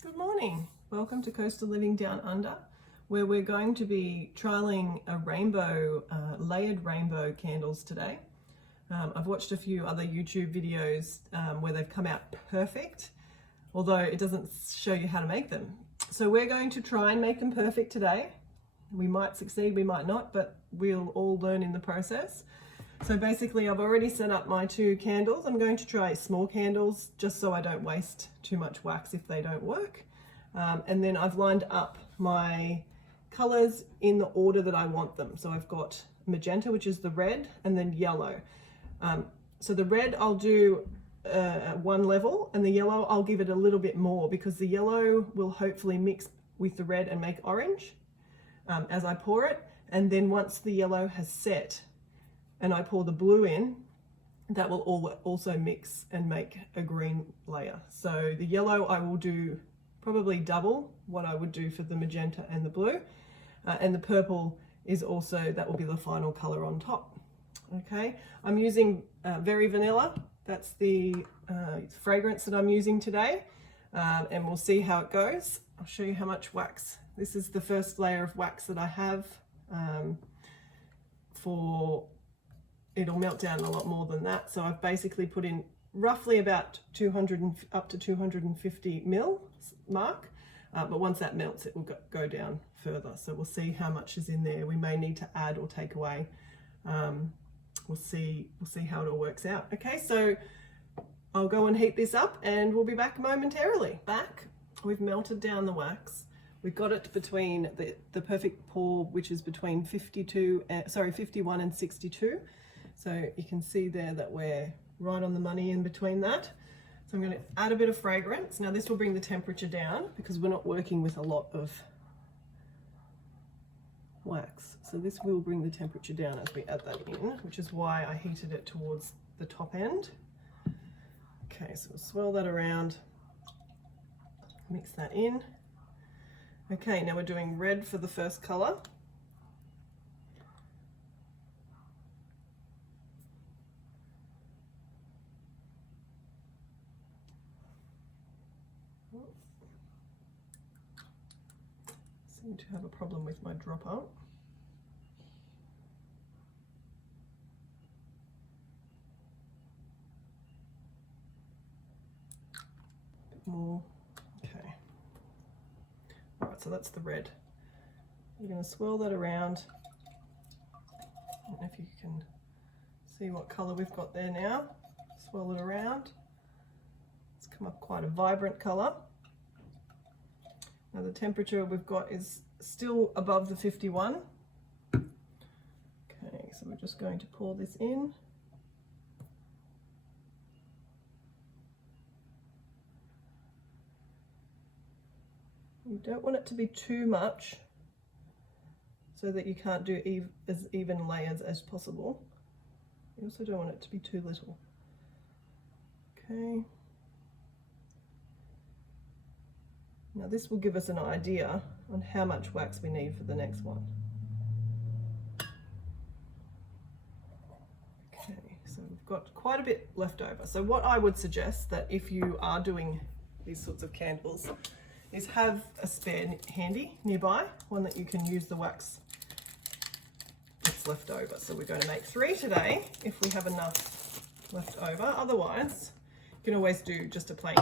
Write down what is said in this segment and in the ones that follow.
Good morning. Welcome to Coastal Living Down Under, where we're going to be trialing a layered rainbow candles today. I've watched a few other YouTube videos where they've come out perfect, although it doesn't show you how to make them. So we're going to try and make them perfect today. We might succeed, we might not, but we'll all learn in the process. So basically I've already set up my two candles. I'm going to try small candles just so I don't waste too much wax if they don't work. And then I've lined up my colors in the order that I want them. So I've got magenta, which is the red, and then yellow. So the red I'll do at one level, and the yellow I'll give it a little bit more because the yellow will hopefully mix with the red and make orange as I pour it. And then once the yellow has set, and I pour the blue in, that will also mix and make a green layer. So the yellow I will do probably double what I would do for the magenta and the blue. And the purple is also, that will be the final color on top. Okay, I'm using Very Vanilla. That's the fragrance that I'm using today. And we'll see how it goes. I'll show you how much wax. This is the first layer of wax that I have it'll melt down a lot more than that. So I've basically put in roughly about 200 up to 250 mil mark. But once that melts, it will go down further. So we'll see how much is in there. We may need to add or take away. We'll see how it all works out. Okay, so I'll go and heat this up and we'll be back momentarily. We've melted down the wax. We've got it between the perfect pour, which is between 51 and 62. So you can see there that we're right on the money in between that. So I'm going to add a bit of fragrance. Now this will bring the temperature down because we're not working with a lot of wax. So this will bring the temperature down as we add that in, which is why I heated it towards the top end. Okay, so we'll swirl that around, mix that in. Okay, now we're doing red for the first color. Seem to have a problem with my dropper. A bit more. Okay. All right, so that's the red. We're going to swirl that around. I don't know if you can see what color we've got there now. Swirl it around. It's come up quite a vibrant color. Now the temperature we've got is still above the 51. Okay, so we're just going to pour this in. You don't want it to be too much so that you can't do as even layers as possible. You also don't want it to be too little. Okay. Now this will give us an idea on how much wax we need for the next one. Okay, so we've got quite a bit left over. So what I would suggest that if you are doing these sorts of candles is have a spare handy nearby, one that you can use the wax that's left over. So we're going to make 3 today if we have enough left over. Otherwise, you can always do just a plain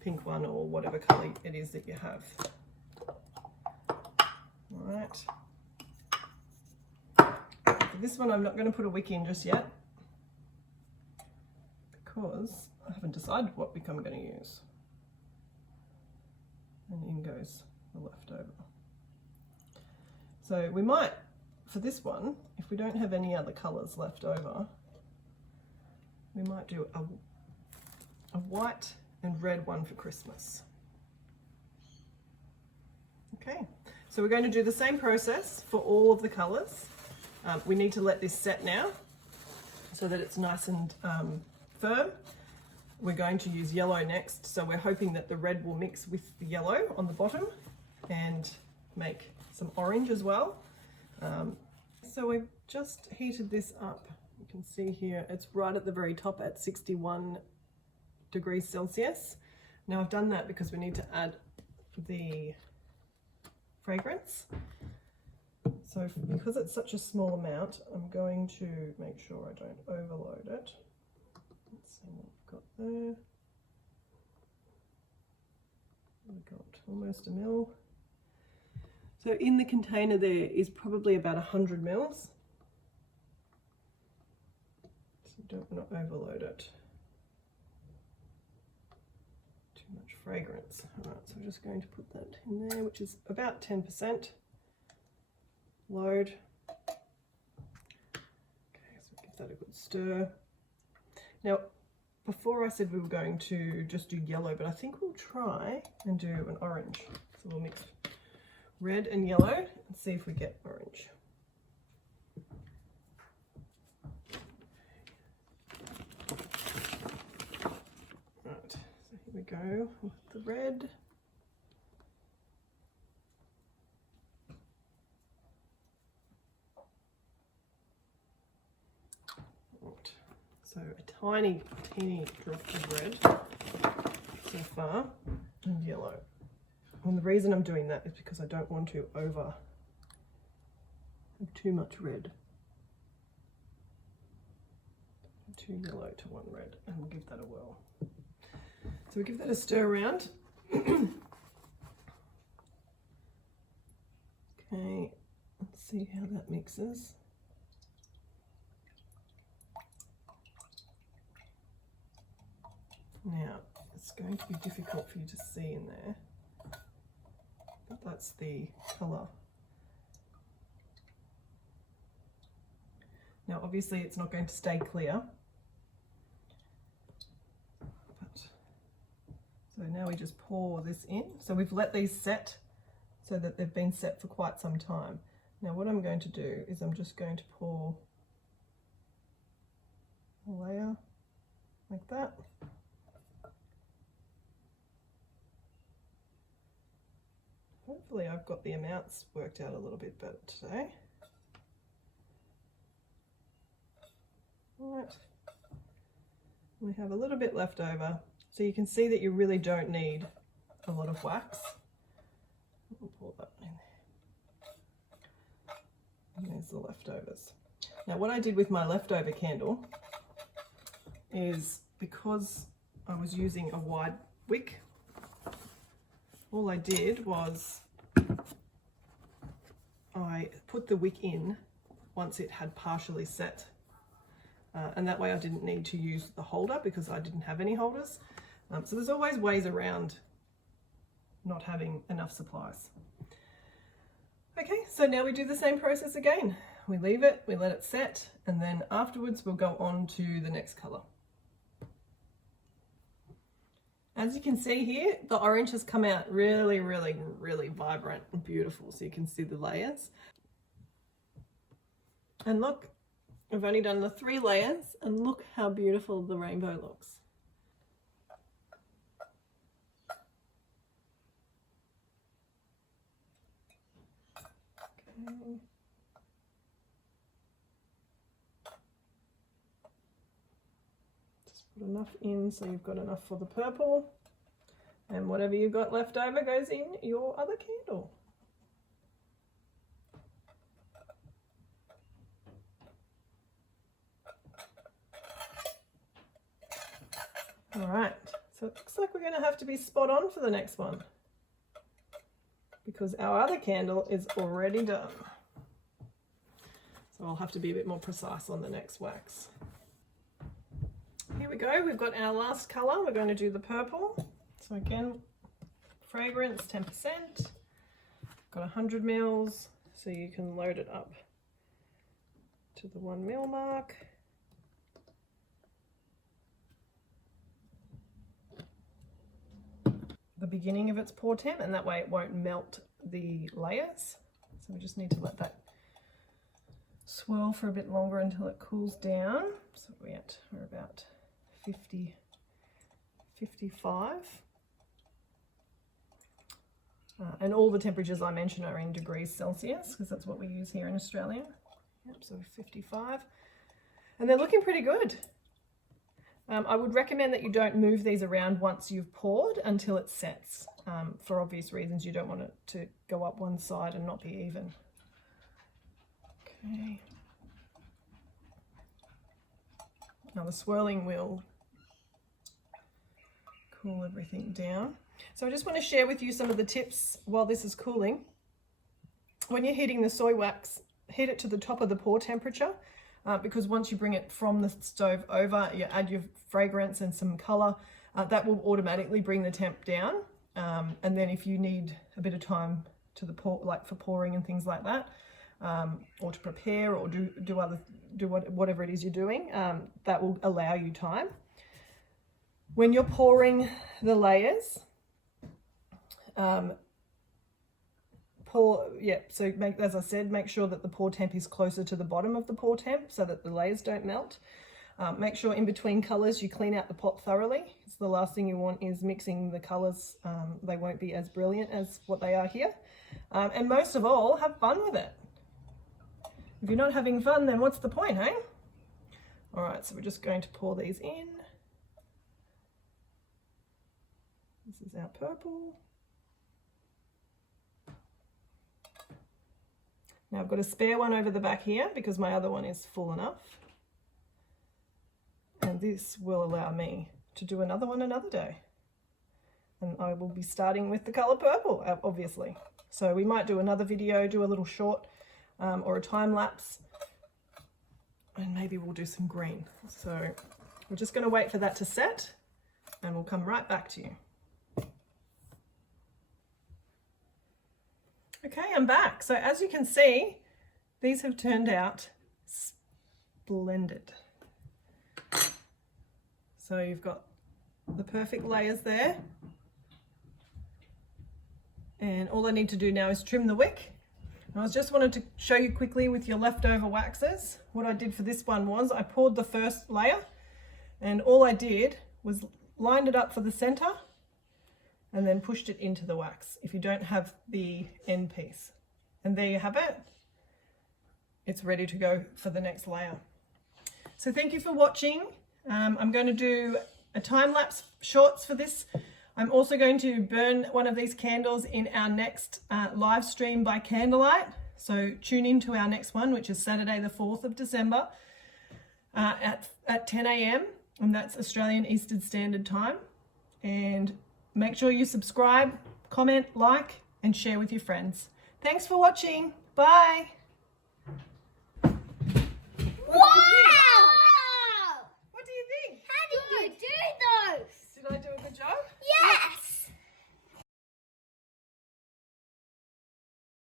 pink one or whatever color it is that you have. All right. For this one, I'm not going to put a wick in just yet because I haven't decided what wick I'm going to use. And in goes the leftover. So we might, for this one, if we don't have any other colors left over, we might do a white and red one for Christmas. Okay, so we're going to do the same process for all of the colors. We need to let this set now so that it's nice and firm. We're going to use yellow next, so we're hoping that the red will mix with the yellow on the bottom and make some orange as well. So we've just heated this up. You can see here it's right at the very top at 61 degrees Celsius. Now I've done that because we need to add the fragrance. So because it's such a small amount, I'm going to make sure I don't overload it. Let's see what we've got there. We've got almost a mil. So in the container there is probably about 100 mils. So you don't want to overload it. Too much fragrance. All right, so we're just going to put that in there, which is about 10%. Load. Okay, so give that a good stir. Now, before I said we were going to just do yellow, but I think we'll try and do an orange. So we'll mix red and yellow and see if we get orange. Right, so here we go with the red. So a tiny, teeny drop of red so far, and yellow. And the reason I'm doing that is because I don't want to have too much red. Too yellow to one red, and we'll give that a whirl. So we give that a stir around. Okay, let's see how that mixes. Now, it's going to be difficult for you to see in there, but that's the colour. Now, obviously it's not going to stay clear, but, so now we just pour this in. So we've let these set so that they've been set for quite some time. Now what I'm going to do is I'm just going to pour a layer like that. Hopefully I've got the amounts worked out a little bit better today. All right, we have a little bit left over, so you can see that you really don't need a lot of wax. I'll pour that in there. And there's the leftovers. Now what I did with my leftover candle is, because I was using a wide wick, all I did was I put the wick in once it had partially set. And that way I didn't need to use the holder because I didn't have any holders. So there's always ways around not having enough supplies. Okay, so now we do the same process again. We leave it, we let it set, and then afterwards we'll go on to the next colour. As you can see here, the orange has come out really, really, really vibrant and beautiful. So you can see the layers. And look, I've only done the 3 layers, and look how beautiful the rainbow looks. Okay. Put enough in so you've got enough for the purple, and whatever you've got left over goes in your other candle. All right, so it looks like we're going to have to be spot on for the next one because our other candle is already done. So I'll have to be a bit more precise on the next wax. Here we go, we've got our last colour. We're going to do the purple. So again, fragrance 10%, got 100 mils, so you can load it up to the 1 mil mark. The beginning of its pour temp, and that way it won't melt the layers. So we just need to let that swirl for a bit longer until it cools down. So we're about 50, 55. And all the temperatures I mentioned are in degrees Celsius because that's what we use here in Australia. Yep, so 55. And they're looking pretty good. I would recommend that you don't move these around once you've poured until it sets. For obvious reasons, you don't want it to go up one side and not be even. Okay. Now the swirling will cool everything down. So I just want to share with you some of the tips while this is cooling. When you're heating the soy wax, heat it to the top of the pour temperature, because once you bring it from the stove over, you add your fragrance and some color, that will automatically bring the temp down. And then if you need a bit of time to the pour, like for pouring and things like that, or to prepare or do whatever it is you're doing, that will allow you time. When you're pouring the layers, as I said, make sure that the pour temp is closer to the bottom of the pour temp so that the layers don't melt. Make sure in between colors you clean out the pot thoroughly. It's the last thing you want is mixing the colors. They won't be as brilliant as what they are here. And most of all, have fun with it. If you're not having fun, then what's the point, hey? All right, so we're just going to pour these in. This is our purple. Now I've got a spare one over the back here because my other one is full enough. And this will allow me to do another one another day. And I will be starting with the color purple, obviously. So we might do another video, do a little short or a time lapse. And maybe we'll do some green. So we're just going to wait for that to set and we'll come right back to you. Okay, I'm back. So as you can see, these have turned out splendid. So you've got the perfect layers there. And all I need to do now is trim the wick. And I just wanted to show you quickly with your leftover waxes. What I did for this one was I poured the first layer and all I did was lined it up for the center and then pushed it into the wax if you don't have the end piece. And there you have it. It's ready to go for the next layer. So thank you for watching. I'm going to do a time-lapse shorts for this. I'm also going to burn one of these candles in our next live stream by candlelight. So tune in to our next one, which is Saturday the 4th of December at 10 a.m. and that's Australian Eastern Standard Time. And make sure you subscribe, comment, like, and share with your friends. Thanks for watching. Bye. What?